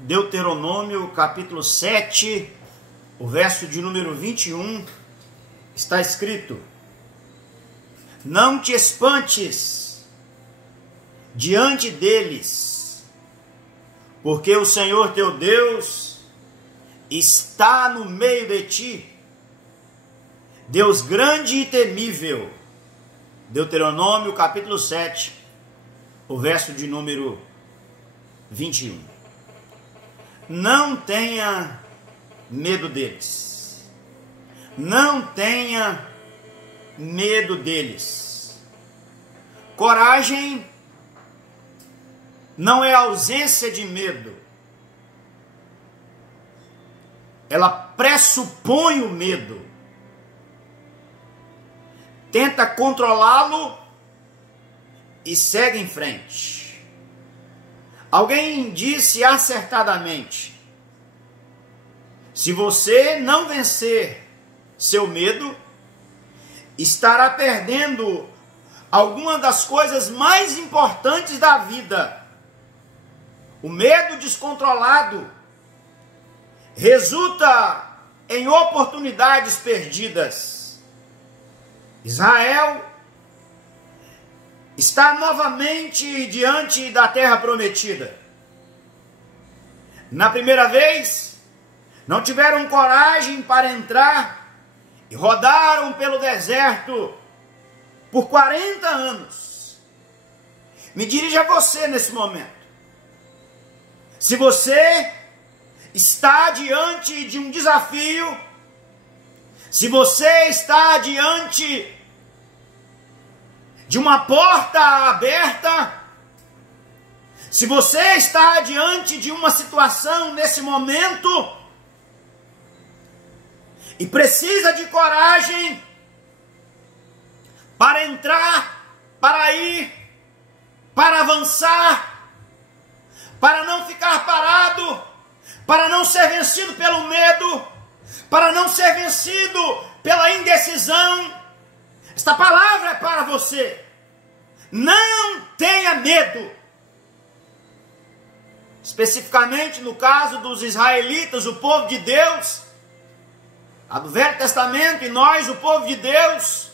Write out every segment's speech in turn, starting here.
Deuteronômio capítulo 7, o verso de número 21, está escrito: não te espantes diante deles, porque o Senhor teu Deus está no meio de ti, Deus grande e temível. Deuteronômio capítulo 7, o verso de número 21. Não tenha medo deles. Não tenha medo deles. Coragem não é ausência de medo. Ela pressupõe o medo. Tenta controlá-lo e segue em frente. Alguém disse acertadamente: se você não vencer seu medo, estará perdendo alguma das coisas mais importantes da vida. O medo descontrolado resulta em oportunidades perdidas. Israel está novamente diante da terra prometida. Na primeira vez, não tiveram coragem para entrar e rodaram pelo deserto por 40 anos. Me dirijo a você nesse momento. Se você está diante de um desafio, se você está diante de uma porta aberta, se você está diante de uma situação nesse momento e precisa de coragem para entrar, para ir, para avançar, para não ficar parado, para não ser vencido pelo medo, para não ser vencido pela indecisão, esta palavra é para você. Não tenha medo. Especificamente no caso dos israelitas, o povo de Deus, a do Velho Testamento, e nós, o povo de Deus,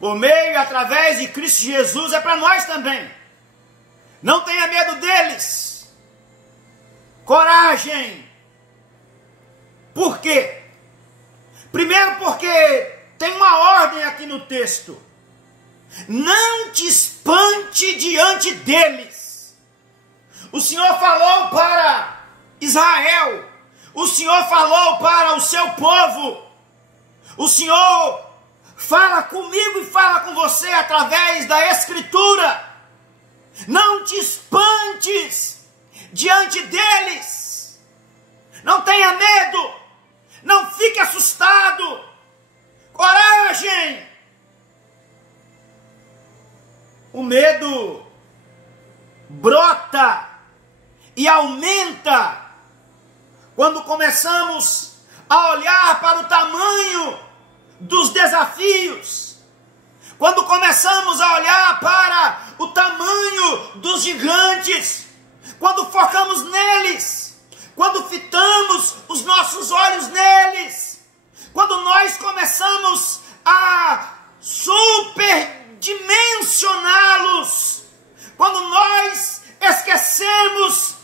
por meio e através de Cristo Jesus, é para nós também. Não tenha medo deles. Coragem. Por quê? Primeiro porque tem uma ordem aqui no texto. Não te espante diante deles. O Senhor falou para Israel. O Senhor falou para o seu povo. O Senhor fala comigo e fala com você através da Escritura. Não te espantes diante deles. Não tenha medo. Não fique assustado. Coragem. O medo brota e aumenta quando começamos a olhar para o tamanho dos desafios, quando começamos a olhar para o tamanho dos gigantes, quando focamos neles, quando fitamos os nossos olhos neles, quando nós começamos a superdimensioná-los, quando nós esquecemos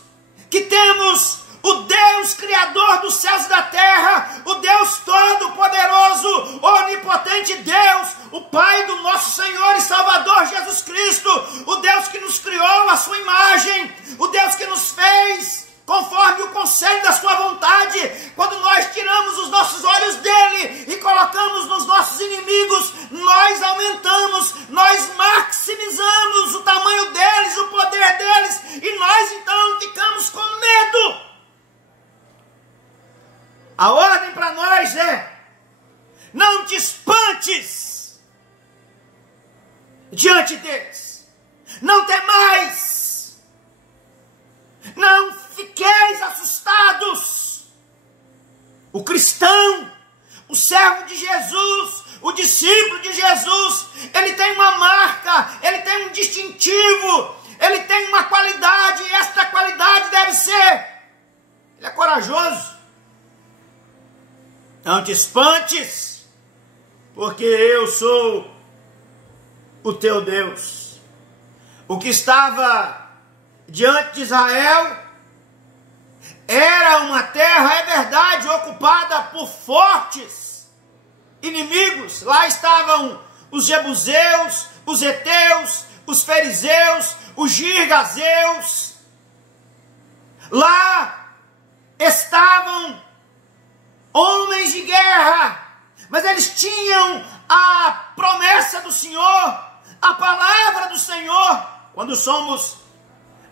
que temos o Deus Criador dos céus e da terra, o Deus Todo-Poderoso, Onipotente Deus, o Pai do nosso Senhor e Salvador Jesus Cristo, o Deus que nos criou à sua imagem, o Deus que nos fez conforme o conselho da sua vontade. Quando nós tiramos os nossos olhos dele e colocamos nos nossos inimigos, nós aumentamos, nós maximizamos o tamanho deles, o poder deles, e nós então ficamos com medo. A ordem para nós é: não te espantes diante deles, não temais, não fiqueis assustados. O cristão, o servo de Jesus, o discípulo de Jesus, ele tem uma marca, ele tem um distintivo, ele tem uma qualidade, e esta qualidade deve ser corajoso. Não te espantes, porque eu sou o teu Deus. O que estava diante de Israel era uma terra, é verdade, ocupada por fortes inimigos. Lá estavam os jebuseus, os heteus, os fariseus, os girgazeus. Lá estavam homens de guerra, mas eles tinham a promessa do Senhor, a palavra do Senhor. Quando somos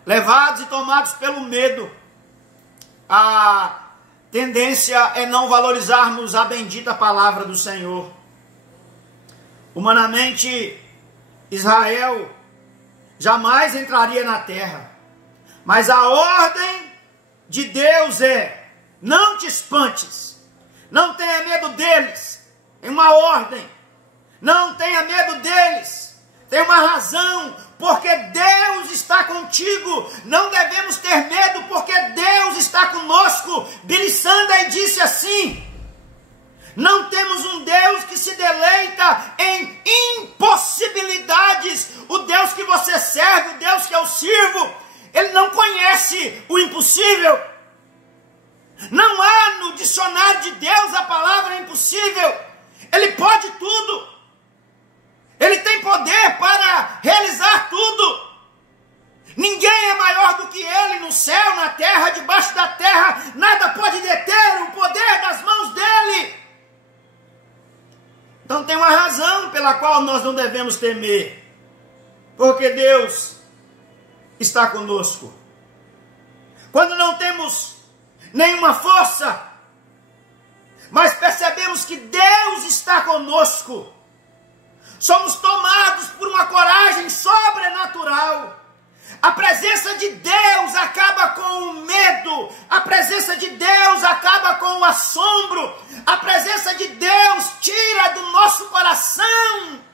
levados e tomados pelo medo, a tendência é não valorizarmos a bendita palavra do Senhor. Humanamente, Israel jamais entraria na terra, mas a ordem de Deus é: não te espantes, não tenha medo deles. Tem uma ordem, não tenha medo deles, tem uma razão, porque Deus está contigo. Não devemos ter medo, porque Deus está conosco. Billy Sunday disse assim: não temos um Deus que se deleita em impossibilidades. O Deus que você serve, o Deus que eu sirvo, Ele não conhece o impossível. Não há no dicionário de Deus a palavra impossível. Ele pode tudo. Ele tem poder para realizar tudo. Ninguém é maior do que Ele no céu, na terra, debaixo da terra. Nada pode deter o poder das mãos dEle. Então tem uma razão pela qual nós não devemos temer. Porque Deus está conosco. Quando não temos nenhuma força, mas percebemos que Deus está conosco, somos tomados por uma coragem sobrenatural. A presença de Deus acaba com o medo, a presença de Deus acaba com o assombro, a presença de Deus tira do nosso coração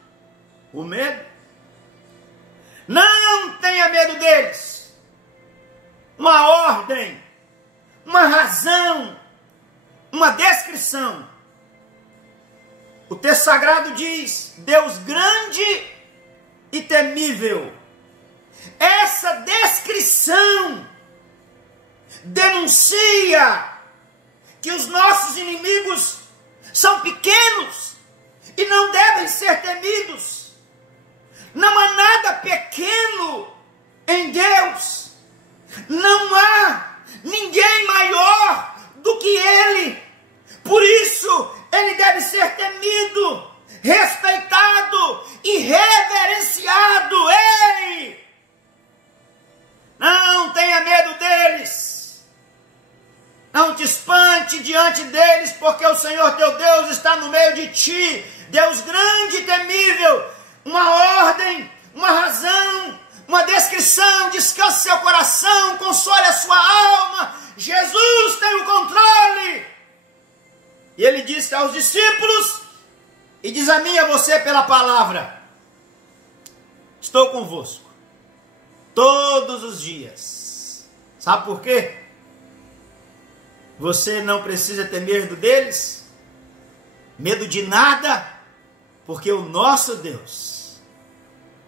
o medo. Não tenha medo deles. Uma ordem, uma razão, uma descrição. O texto sagrado diz: Deus grande e temível. Essa descrição denuncia que os nossos inimigos são pequenos e não devem ser temidos. Não há nada pequeno em Deus. Não há ninguém maior do que Ele. Por isso, Ele deve ser temido, respeitado e reverenciado. Ei! Não tenha medo deles. Não te espante diante deles, porque o Senhor teu Deus está no meio de ti. Deus grande e temível. Uma ordem, uma razão, uma descrição. Descanse seu coração, console a sua alma. Jesus tem o controle. E Ele disse aos discípulos, e diz a mim e a você pela palavra: estou convosco todos os dias. Sabe por quê? Você não precisa ter medo deles, medo de nada, porque o nosso Deus,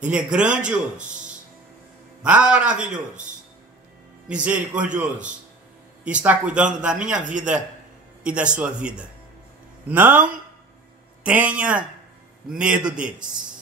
Ele é grandioso, maravilhoso, misericordioso, e está cuidando da minha vida e da sua vida. Não tenha medo deles.